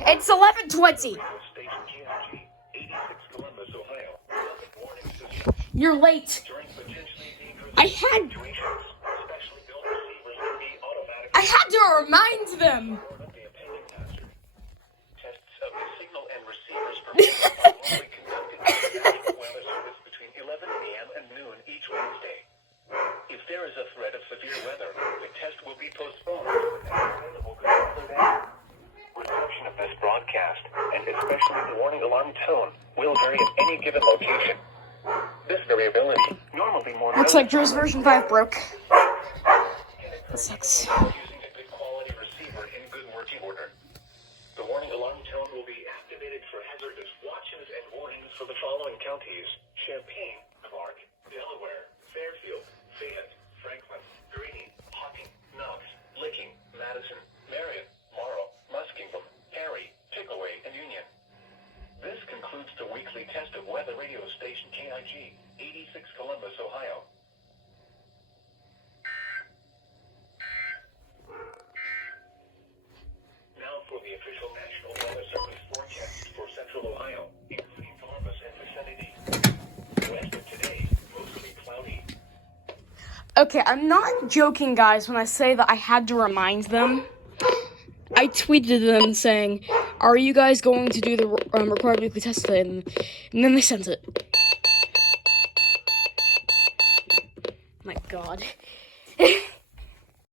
It's 11:20. You're late. I had to remind them. If there is a threat of severe weather, the test will be postponed. Reception of this broadcast, and especially the warning alarm tone, will vary at any given location. This variability, normally more... Looks like Drew's version 5 broke. That sucks. Using a good quality receiver in good working order. The warning alarm tone will be activated for hazardous watches and warnings for the following counties: Champaign, Clark, Delaware, Fairfield, Fayette, Franklin, Greene, Hocking, Knox, Licking, Madison, Marion, Morrow, Muskingum, Perry, Pickaway, and Union. This concludes the weekly test of weather radio station KIG, 86 Columbus, Ohio. Now for the official National Weather Service forecast for Central Ohio, including Columbus and vicinity. West of today, mostly cloudy. Okay, I'm not joking, guys, when I say that I had to remind them. I tweeted them saying, "Are you guys going to do the required weekly test today?" And then they sent it. My God.